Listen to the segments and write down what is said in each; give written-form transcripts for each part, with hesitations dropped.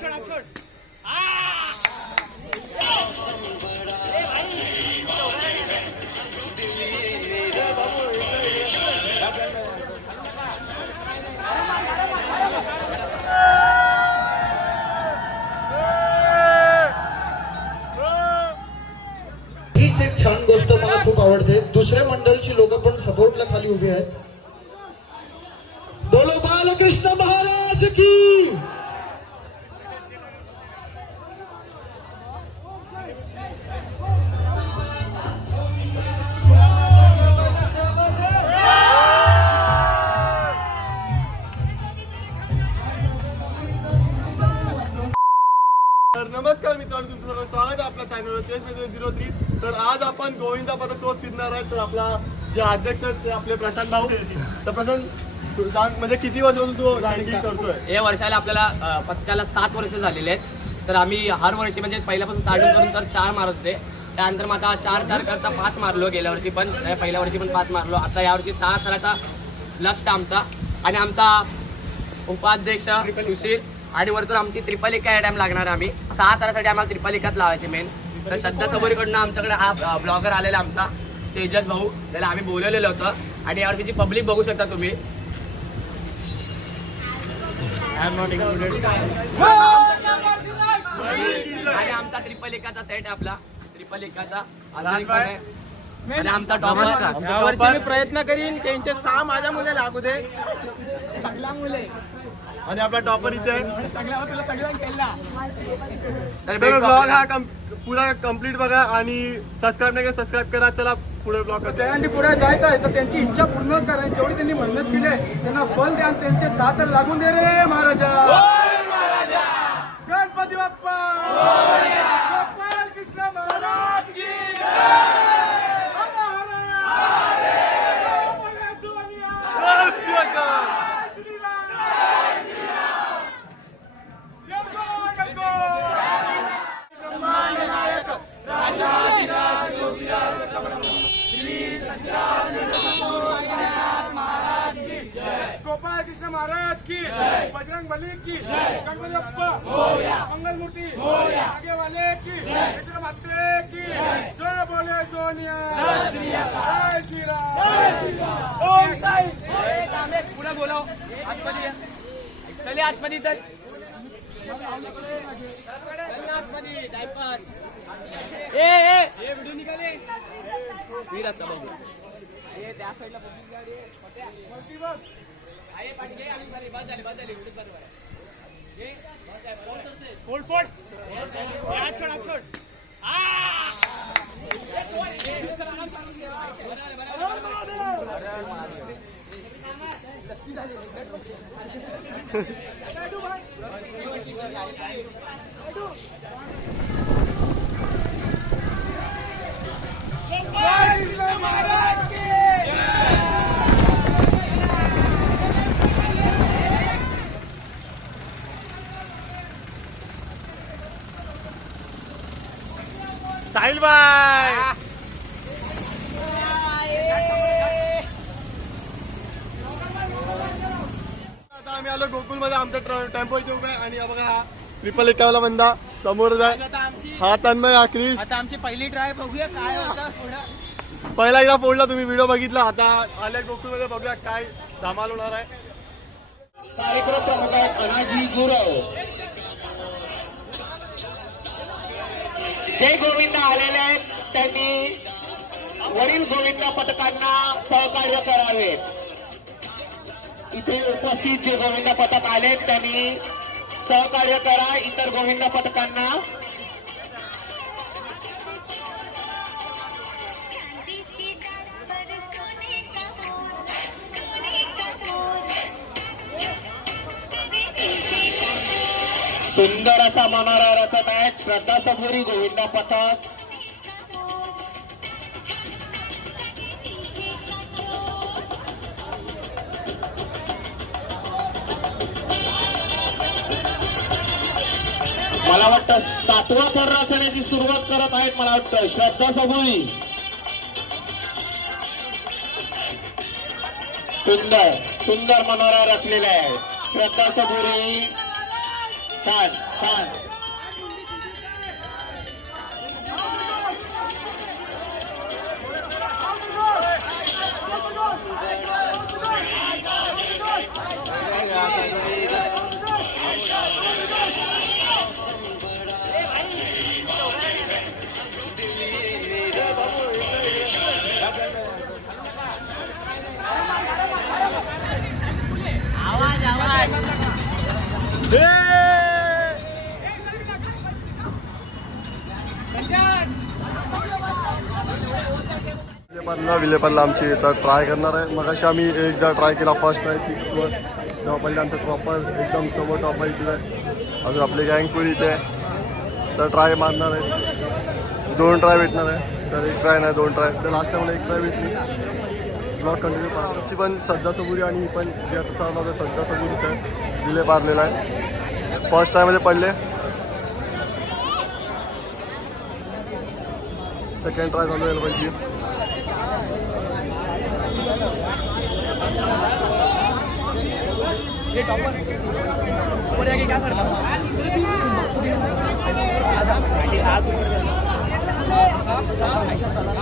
हीच एक छान गोष्ट मला खूप आवडते. दुसऱ्या मंडळची लोक पण सपोर्टला खाली उभी आहेत. बोलो बालकृष्ण महाराज की. नमस्कार मित्रांनो, तुमचं सगळं स्वागत आहे आपल्या चॅनलवर तेच मित्र 03. तर आज आपण गोविंदा पथक सोबत फिरणार आहे. तर आपला जे अध्यक्ष आहेत ते आपले प्रशांत भाऊ. तर प्रशांत सांग, म्हणजे किती वर्षापासून तू रायडिंग करतोय? या वर्षाला आपल्याला पथकाला 7 वर्ष झालेले आहेत. तर आम्ही हर वर्षी म्हणजे पहिल्यापासून स्टार्टिंग करून तर 4 मारत होते. त्यानंतर मग आता 4 करता 5 मारलो. गेल्या वर्षी पण पहिल्या वर्षी पण 5 मारलो. आता यावर्षी 6 करायचा लक्ष्य आमचा. आणि आमचा उपाध्यक्ष सुशील आणि वरतून आमची ट्रिपल एका टाइम लागणार. आम्ही 6 तारासाठी आम्हाला ट्रिपल एकाच लावायचे मेन. तर श्रद्धा सबोरीकडनं आमच्याकडे हा ब्लॉगर आलेला आमचा तेजस भाऊ, त्याला आम्ही बोलवलेलं होतं. आणि यावर्षीची पब्लिक बघू शकता तुम्ही. आणि आमचा ट्रिपल एकाचा सेट आहे आपला. ट्रिपल एकाचा आणि आमचा टॉपर. यावर्षी मी प्रयत्न करीन की यांचे 6 माझ्या मुले लागू दे. सगळ्या मुले. आणि आपला टॉपर इथे आहे. तर ब्लॉग हा पुरा कम्प्लीट बघा आणि सबस्क्राईब नाही करा, सबस्क्राईब करा. चला पुढे ब्लॉग करतो. त्यांनी पुढे जायचं आहे तर त्यांची इच्छा पूर्ण करायची. जेवढी त्यांनी मेहनत केली आहे त्यांना फल द्या. त्यांचे 7 लागून दे रे महाराजा. गणपती बाप्पा. गोपाल कृष्ण महाराज की गोपाल कृष्ण महाराज की, बजरंग बली की, गणपति बप्पा, मंगल मूर्ति, आगे वाले की, मित्र मात्रे की, जय बोले सोनिया, जय श्री राम, ओम साई. पुढे बोलाव. आतमध्ये चले, आतमध्ये चल. आतमध्ये डायपर. ए व्हिडिओ निकाले. वीरा चला ये त्या साईडला पब्लिक गाडी आहे. पट्या आहे पाठी घे. आम्ही बस झाली व्हिडिओ बरोबर आहे. घे बस आहे बरोबर. फोड या छोड महाराज की. साहिल बाय. आता आम्ही आलो गोकुलमध्ये. आमचा टेम्पो इथे उभा आहे. आणि बघा हा ट्रिपल एकावाला बंदा समोर जाय. हा तन्मय, हा क्रिश. आता आमची पहिली ट्राय बघूया काय होतं. पहिला एकदा फोडला, तुम्ही व्हिडिओ बघितला. आता आले गोकुलमध्ये, बघूया काय धमाल होणार आहे. कार्यक्रम प्रमुख आहेत अनाजी गुरव. जे गोविंद आलेले आहेत त्यांनी वरील गोविंद पथकांना सहकार्य करावे. इथे उपस्थित जे गोविंद पथक आले त्यांनी सहकार्य करा इतर गोविंद पथकांना. सुंदर असा मनोरा रचत आहे श्रद्धा सबोरी गोविंदा पथक. मला वाटतं 7वं थर रचण्याची सुरुवात करत आहेत. मला वाटतं श्रद्धा सबोरी. सुंदर मनोरा रचलेला आहे श्रद्धा सबोरी. छान छान. विलेपार्ला आमची तर ट्राय करणार आहे. मगाशी आम्ही एकदा ट्राय केला फर्स्ट ट्राय 6वर, तेव्हा पहिले आमचं प्रॉपर एकदम समोर टॉपर इथलं आहे. अजून आपली गँग पुरी इथे आहे, तर ट्राय मारणार आहे. 2 ट्राय भेटणार आहे, तर 1 ट्राय नाही 2 ट्राय. तर लास्ट टाइमला 1 ट्राय भेटली. ब्लॉग कंटिन्यू पाहण्याची पण सध्या सबुरी आणि पण जे आता चालू होतं सध्या सबुरीचं आहे विलेपार्लेला आहे. फर्स्ट ट्रायमध्ये पडले, सेकंड ट्राय चालू यायला पाहिजे. ये टॉपर ऊपर जाके क्या करना हाथ ऊपर ऐसा चला.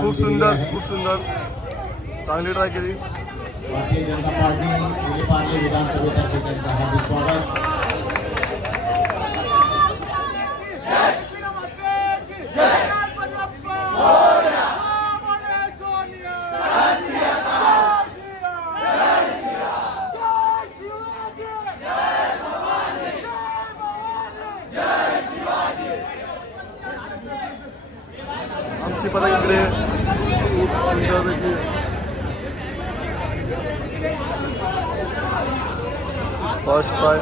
खूप सुंदर खूप सुंदर, चांगली ट्राय केली. भारतीय जनता पार्टी विलेपार्ले विधानसभेतर्फे त्यांचं हार्दिक स्वागत. आमची पता इकडे खूप सुंदरपैकी फर्स्ट ट्राय.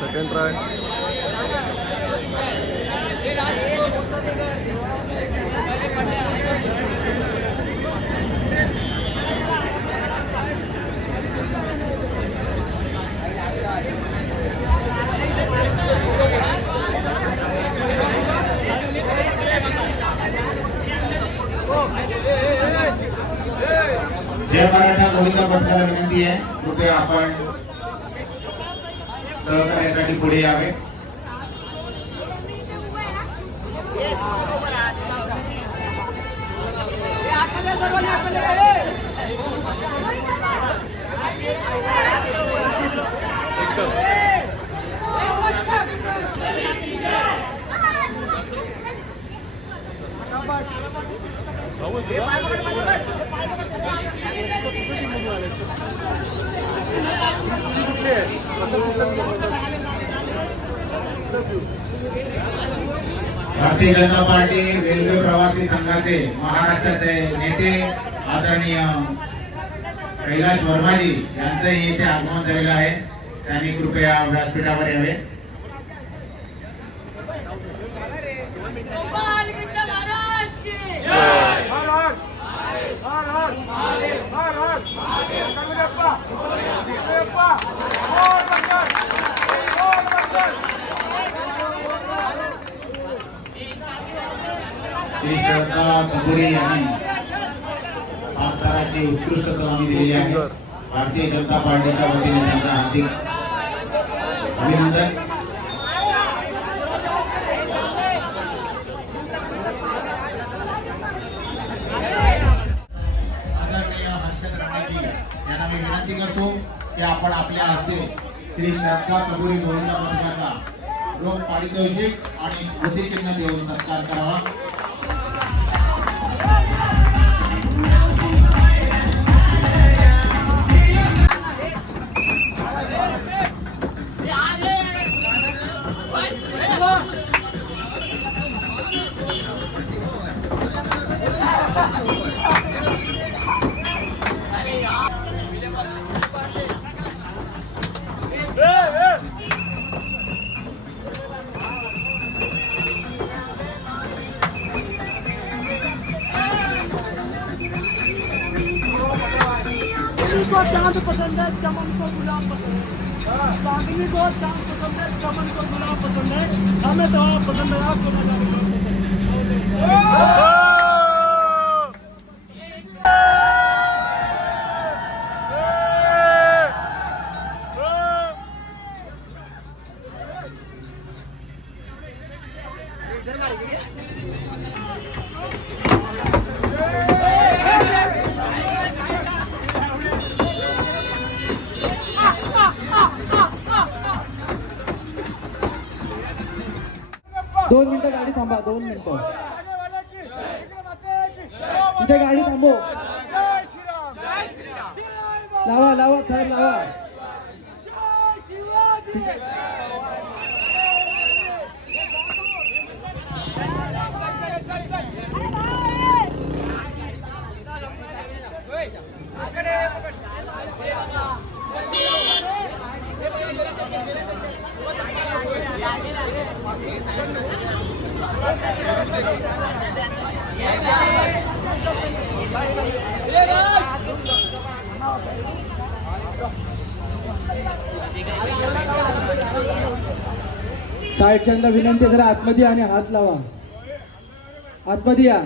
Second try. जय मराठा गोविंदा पथकाला विनंती आहे, कृपया आपण सहकार्यासाठी पुढे यावे. सर्वांनी आतमध्ये गेले. भारतीय जनता पार्टी रेल्वे प्रवासी संघाचे महाराष्ट्राचे नेते आदरणीय कैलाश वर्माजी यांचंही इथे आगमन झालेलं आहे. त्यांनी कृपया व्यासपीठावर यावे. बालकृष्ण महाराज की हर हर हर हर हर हर गणपतीप्पा गणपतीप्पा और बंदर श्री श्रद्धा सबुरी यांनी पास्ताराची उत्कृष्ट सलामी दिलेली आहे. भारतीय जनता पार्टीच्या वतीने त्यांचं हार्दिक अभिनंदन. आदरणीय हर्षद राणेजी यांना मी विनंती करतो की आपण आपल्या हस्ते श्री श्रद्धा सबुरी गोविंद पथकाचा रोख पारितोषिक आणि स्मृतिचिन्ह देऊन सत्कार करावा. को चांद पसंद है, चमन को गुलाब पसंद है. चांदनी को चांद पसंद है, चमन को गुलाब पसंद है. हमें तो आप पसंद है, आपको दोन मिनिटं गाडी थांबा, 2 मिनिटं आगे वाले की विक्रम माते की इथे गाडी थांबव. जय श्री राम. जय श्री राम. जय लावा लावा थर लावा. शिवाजी. साईडच्यांना विनंती आहे, जरा आतमध्ये आणि हात लावा. आतमध्ये या.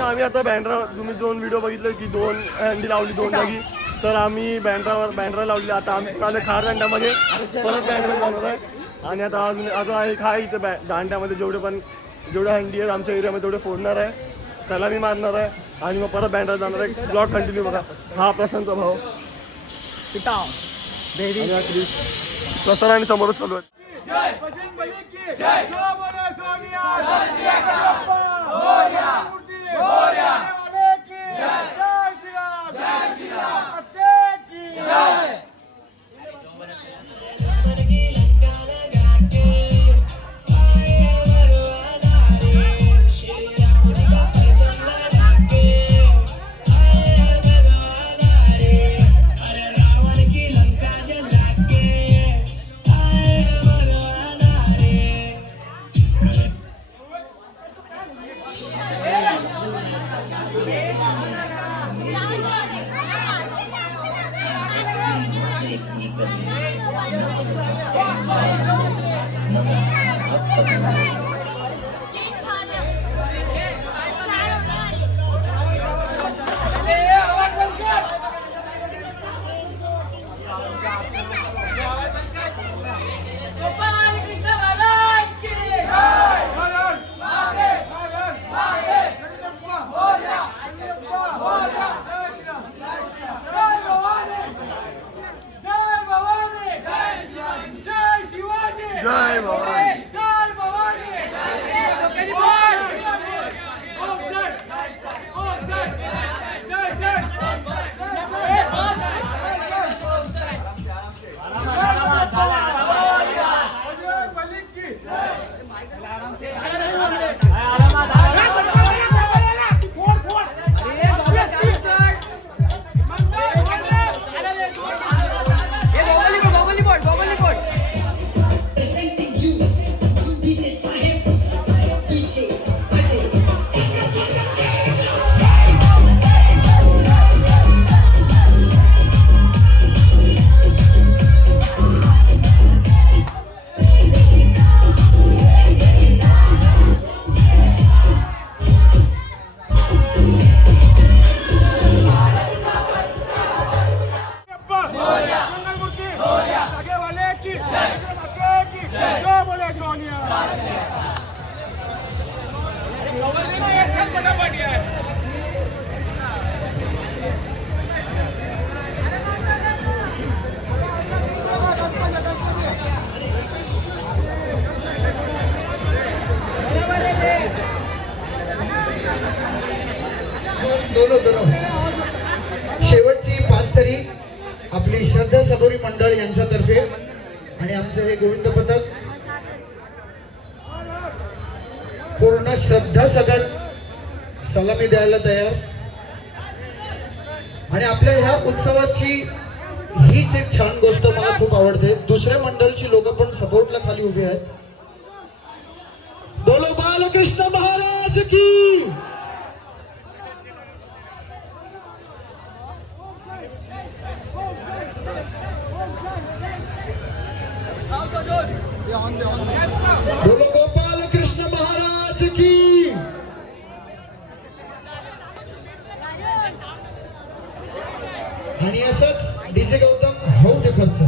आम्ही आता बँड्रा, तुम्ही 2 व्हिडिओ बघितले की 2 हंडी लावली 2 जागी, तर आम्ही बँड्रा लावली. आता आम्ही आले खार दांड्यामध्ये परत बँड्रा लावणार आहे. आणि आता अजून एक आहे इथे दांड्यामध्ये जेवढे हंडी आहेत आमच्या एरियामध्ये तेवढे फोडणार आहे, सलामी मारणार आहे आणि मग परत बँड्रा जाणार आहे. ब्लॉग कंटिन्यू बघा. हा प्रशांतचा भाऊ प्रसाद आणि समोरच चालू आहे. बजरंग बली की जय. जो बोले सोनिया. जय श्री राम. मोरया. मूर्ति मोरया. वाले की जय. जय भवानी. जय भवानी. ओम जय. ओम जय. जय जय. बजरंग बली की Presenting you, DJ Sahib, DJ Ajay. मंगलमूर्ति आगे वाले की माता की जो बोले सोनिया. दोन शेवटची 5 तरी आपली श्रद्धा सबोरी मंडळ यांच्यातर्फे आणि आमचं हे गोविंद पथक पूर्ण श्रद्धा सकट सलामी द्यायला तयार. आणि आपल्या ह्या उत्सवाची हीच एक छान गोष्ट मला खूप आवडते. दुसऱ्या मंडळची लोक पण सपोर्टला खाली उभी आहेत. बोलो बालकृष्ण महाराज की. बोलो गोपाल कृष्ण महाराज की. आणि असंच डीजे गौतम होऊ दे खर्च.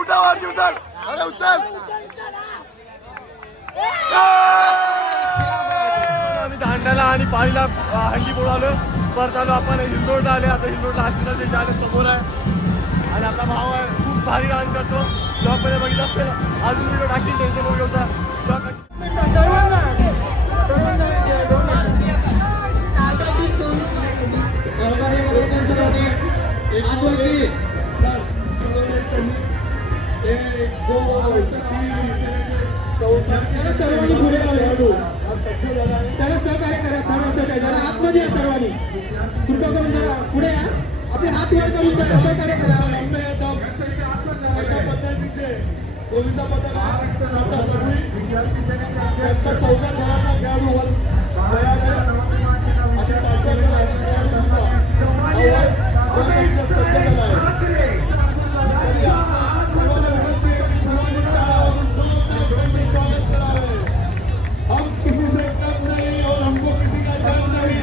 उठा वरती उचल. अरे उचल. आम्ही दांड्याला आणि पाळीला हंडी बोलावलं. परत आलो आपण हिंदोडला आले. आता हिंदोडला आशीर्वाद जे आले समोर आहे आणि आपला भाव आहे खूप भारी डान्स करतो. ब्लॉगमध्ये बघितलं असेल अजून व्हिडिओ टाकतील टेन्शन वगैरे होता. सर्वांनी पुढे त्याला सहकार्य करा. जरा आतमध्ये या सर्वांनी कृपा करून जरा पुढे या. आपले हात वर करून जरा सहकार्य करा. अशा पद्धतीचे गोविंदा पथक त्यांचा 14 जणांना खेळाडू तयार आहे. हम किसी से कम नहीं और हमको किसी का डर नहीं.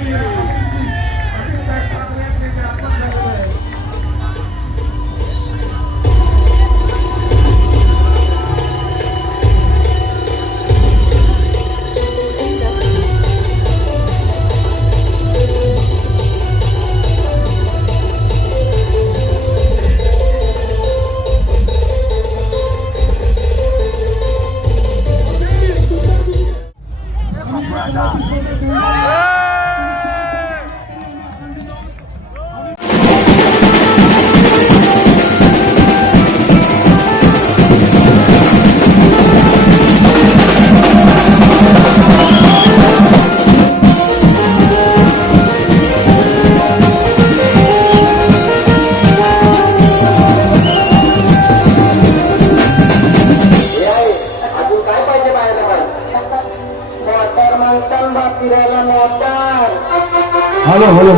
हॅलो हॅलो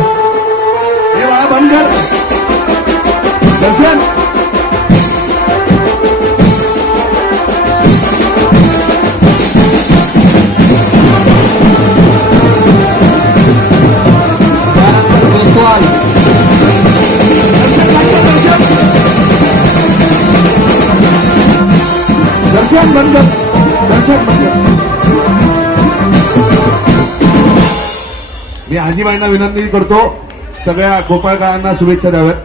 हे बाळा बंद कर दर्शन दर्शन बंद कर. दर्शन बंद कर. मी आजीबाईंना विनंती करतो सगळ्या गोपाळकारांना शुभेच्छा द्याव्यात.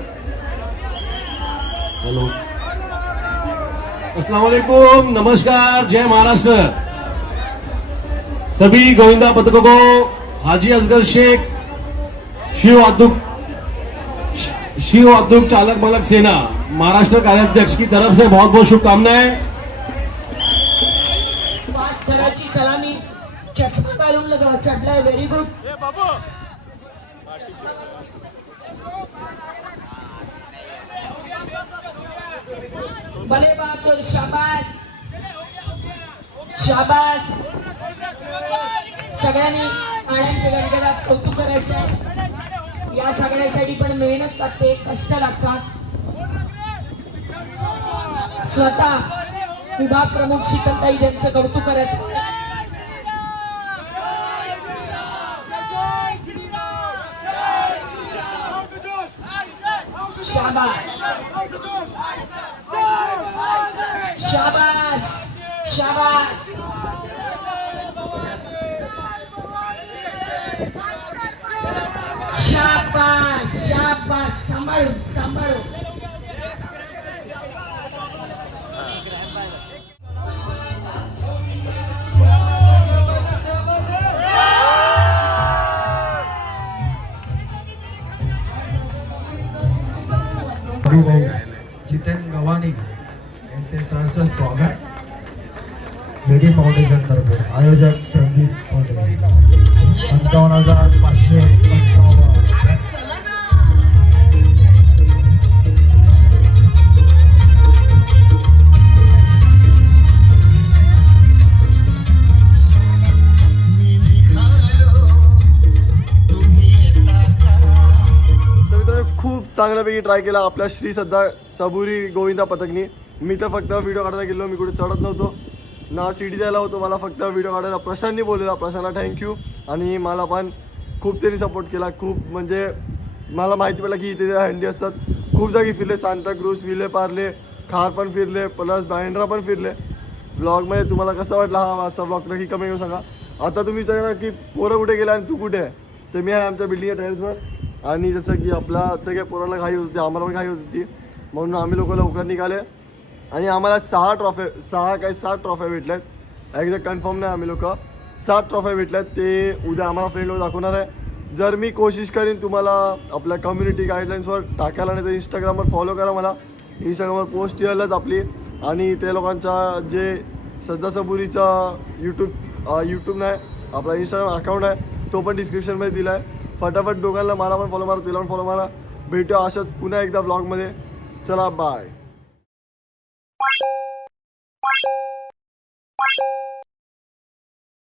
हॅलो, अस्सलाम वालेकुम, नमस्कार, जय महाराष्ट्र. सभी गोविंदा पथकों को हाजी असगर शेख शिव अब्दुल चालक मलक सेना महाराष्ट्र कार्याध्यक्ष की तरफ से बहुत बहुत शुभकामनाएं. पाच थराची सलामी चष्मा घालून चढलाय. Very good. भले बहादूर. शाबास शाबास. सगळ्यांनी आळ्यांच्या गडगडात कौतुक करायचं. या सगळ्यासाठी पण मेहनत लागते, कष्ट लागतात. स्वतः विभाग प्रमुख शीतलताई यांचं कौतुक करत. शाबास शाबास शाबास. शाबास शाबास. सांभाळून सांभाळून. जितेंद्र गव्हाणे यांचे सहर्ष स्वागत. लेडी फाउंडेशन तर्फे आयोजक संदीप फाउंडेशन 55,555. खूप चांगल्यापैकी ट्राय केला आपल्या श्री सध्या सबुरी गोविंदा पथकनी. मी तर फक्त व्हिडिओ काढायला गेलो, मी कुठे चढत नव्हतो ना, सीडी द्यायला होतो. मला फक्त व्हिडिओ काढायला प्रशांतनी बोललेला. प्रशांतला थँक्यू. आणि मला पण खूप त्यांनी सपोर्ट केला. खूप म्हणजे मला माहिती पडलं की इथे हंडी असतात. खूप जागी फिरले. सांताक्रूज, विले पार्ले, खार पण फिरले, प्लस बँड्रा पण फिरले. ब्लॉगमध्ये तुम्हाला कसा वाटला हा आजचा ब्लॉग नक्की कमेंट करून सांगा. आता तुम्ही विचारणार की पोरं कुठे गेला आणि तू कुठे आहे, तर मी आहे आमच्या बिल्डिंग टेरेसवर. आणि जसं की आपला सगळ्या पोराला घाई होती, आम्हाला पण घाई होत होती, म्हणून आम्ही लोक लवकर निघाले. आणि आम्हाला 7 ट्रॉफ्या भेटल्यात. एकदा कन्फर्म नाही, आम्ही लोक 7 ट्रॉफ्या भेटल्यात. ते उद्या आम्हाला फ्रेंड लोक दाखवणार आहे. जर मी कोशिश करीन तुम्हाला आपल्या कम्युनिटी गाईडलाईन्सवर टाकायला, नाही तर इंस्टाग्रामवर फॉलो करा मला. इंस्टाग्रामवर पोस्ट येईलच आपली. आणि ते लोकांचा जे सध्या सबुरीचा यूट्यूब नाही, आपला इंस्टाग्राम अकाउंट आहे, तो पण डिस्क्रिप्शनमध्ये दिला आहे. फटाफट दोघांना मला पण फॉलो मारा, तिला पण फॉलो मारा. भेटूया अशाच पुन्हा एकदा ब्लॉगमध्ये. चला बाय.